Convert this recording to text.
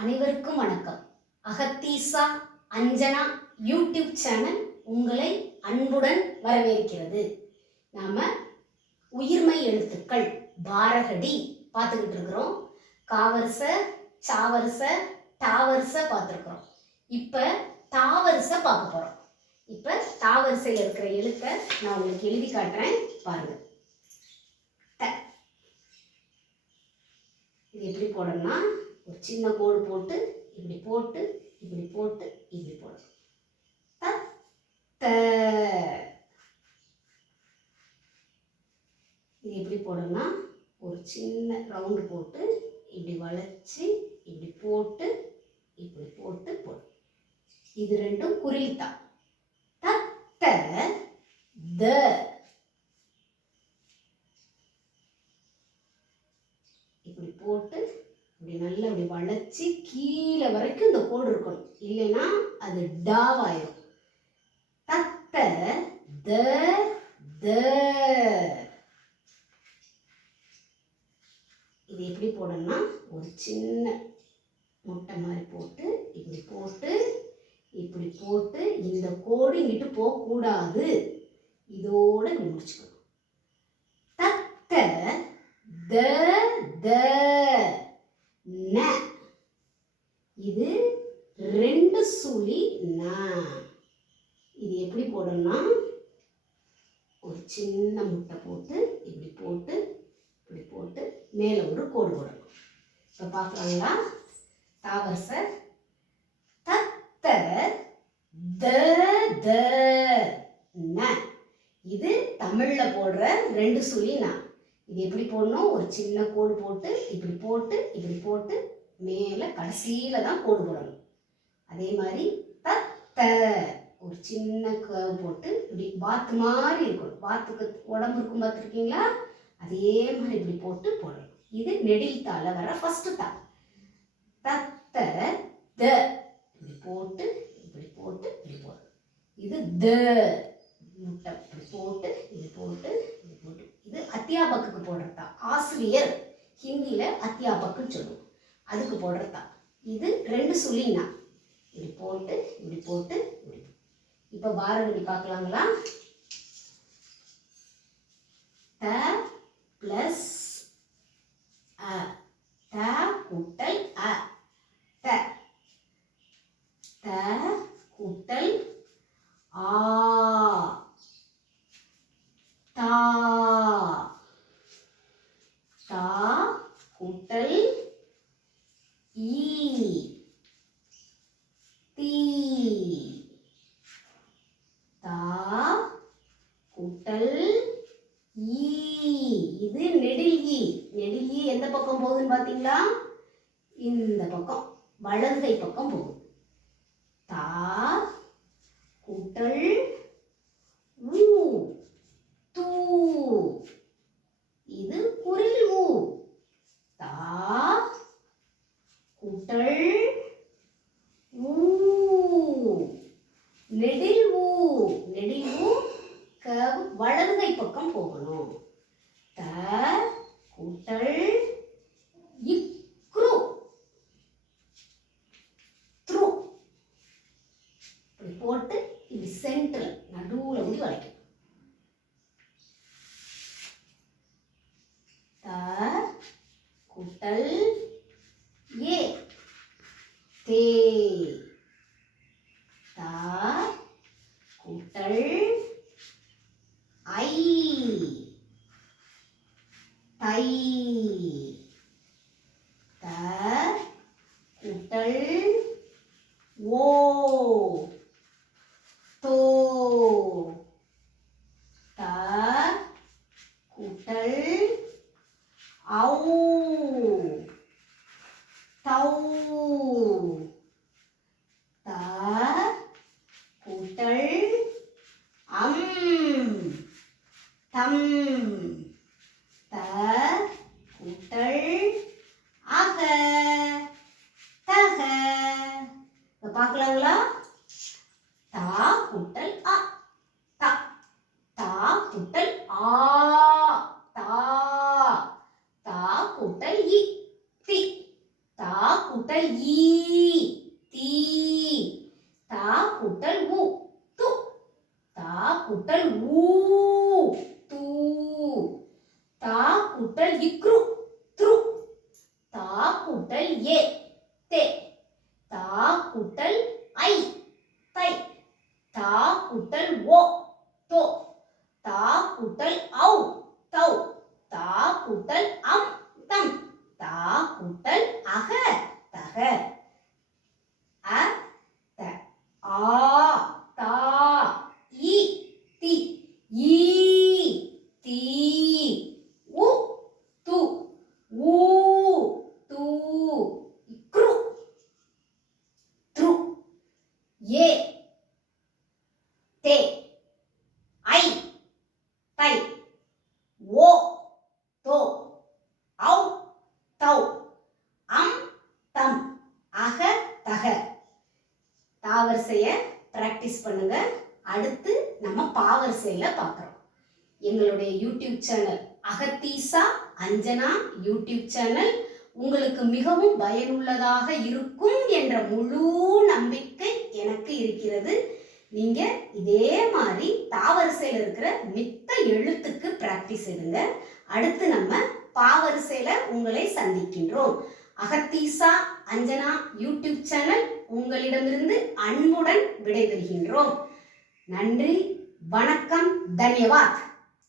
அனைவருக்கும் வணக்கம். அகத்தீசா Anjana YouTube channel உங்களை அன்புடன் வரவேற்கிறது. நாம உயிர்மை எழுத்துக்கள் பாரகடி பார்த்துக்கிட்டு இருக்கிறோம். காவரிசை, சாவரிசை, டாவரிசை பார்த்துருக்குறோம். இப்போ தாவரிசை பார்க்க போகிறோம். இப்போ தாவரிசையில் இருக்கிற எழுத்தை நான் உங்களுக்கு எழுதி காட்டுறேன், பாருங்க. இது எப்படி போடணும்னா, ஒரு சின்ன கோடு போட்டு இப்படி போட்டு இப்படி போட்டு இப்படி போடணும். இது எப்படி போடணும்னா, ஒரு சின்ன ரவுண்டு போட்டு இப்படி வளைச்சி இப்படி போட்டு இப்படி போட்டு போடும். இது ரெண்டும் குறில் தான். தத்த த இப்படி போட்டு இப்படி நல்லா இப்படி வளைச்சி கீழே வரைக்கும் இந்த கோடு இருக்கணும், இல்லைன்னா அது டாவாயிரும். தத்த த த இது எப்படி போடணும்னா, ஒரு சின்ன முட்டை மாதிரி போட்டு இப்படி போட்டு இப்படி போட்டு இந்த கோடு இங்கிட்டு போகக்கூடாது, இதோட இப்படி முடிச்சுக்கணும். தத்த த த ந. இது ரெண்டு சுழி ந. இது எப்படி போடணும்னா, ஒரு சின்ன முட்டை போட்டு இப்படி போட்டு இப்படி போட்டு மேலே ஒரு கோடு போடணும். இப்போ பார்க்கலாங்களா? தாவரிசை தத்த த த ந. இது தமிழில் போடுற ரெண்டு சுழி ந. இது எப்படி போடணும், ஒரு சின்ன கோடு போட்டு இப்படி போட்டு இப்படி போட்டு மேலே கடைசியில் தான் கோடு போடணும். அதே மாதிரி தத்த ஒரு சின்ன போட்டு இப்படி வாத்து மாதிரி இருக்கணும். வாத்துக்கு உடம்பு இருக்கும், பார்த்துருக்கீங்களா? அதே மாதிரி இப்படி போட்டு போடணும். இது நெடில் தாள வர ஃபர்ஸ்ட் தாள். தத்த த இப்படி போட்டு இப்படி போட்டு இப்படி போடணும். இது த முட்டை இப்படி போட்டு இப்படி போட்டு இப்படி போட்டு. இது அத்தியாபக்குக்கு போடுறதா. ஆசிரியர் ஹிந்தியில் அத்தியாபக்குன்னு சொல்லுவோம், அதுக்கு போடுறதா. இது ரெண்டு சுழினா இப்படி போட்டு இப்படி போட்டு இப்படி. இப்போ பாரகடி பார்க்கலாங்களா? த பிளஸ் அ, த கூட்டல் அ, த. த கூட்டல் ஆ, தா. தா கூட்டல் ஈ, தீ. தா கூட்டல் ஈ. இது நெடில் ஈ. நெடில் ஈ எந்த பக்கம் போகுதுன்னு பார்த்தீங்களா? இந்த பக்கம், வலது கை பக்கம் போகும். தா கூட்டல் ஊ, தூ. இது குறில் ஊ. தா கூட்டல் ஊ, நெடில் ஊ. நெடில் ஊ வலது கை பக்கம் போகணும். த கூட்டல் இக்ரு, த்ரு. இப்படி போட்டு இது சென்டர் நடுவில் முடி வளைக்கும். த கூட்டல் ஏ, தே. த கூட்டல் ஐ, தை. த கூட்டல் ஓ, தோ. கூட்டல் ஈ தீ. தா கூட்டல் உ து. தா கூட்டல் ஊ தூ. தா கூட்டல் இக்ரு த்ரு. தா கூட்டல் ஏ தே. தா கூட்டல் ஐ தை. தா கூட்டல் ஓ தோ. தா கூட்டல் ஔ தௌ. தா கூட்டல் அம் தம். தா கூட்டல் அக தக. அ த ஆ தா இ தி. ஈ தீ. உ து. ஊ தூ. இக்ரு த்ரு. ஏ தே. ஐ தை. ஓ தோ. ஔ தௌ. அம் தம். அக தக. தாவரிசைய பிராக்டிஸ் பண்ணுங்க. அடுத்து நம்ம பாவரிசையில பார்க்கிறோம். எங்களுடைய YouTube channel Agathisa Anjana YouTube channel உங்களுக்கு மிகவும் பயனுள்ளதாக இருக்கும் என்ற முழு நம்பிக்கை எனக்கு இருக்கிறது. நீங்க இதே மாதிரி தாவரிசையில் இருக்கிற மித்த எழுத்துக்கு பிராக்டிஸ் எடுங்க. அடுத்து நம்ம பாவரிசையில உங்களை சந்திக்கின்றோம். அகத்தீசா அஞ்சனா யூடியூப் சேனல் உங்களிடமிருந்து அன்புடன் விடைபெறுகின்றோம். நன்றி, வணக்கம், தன்யவாத்.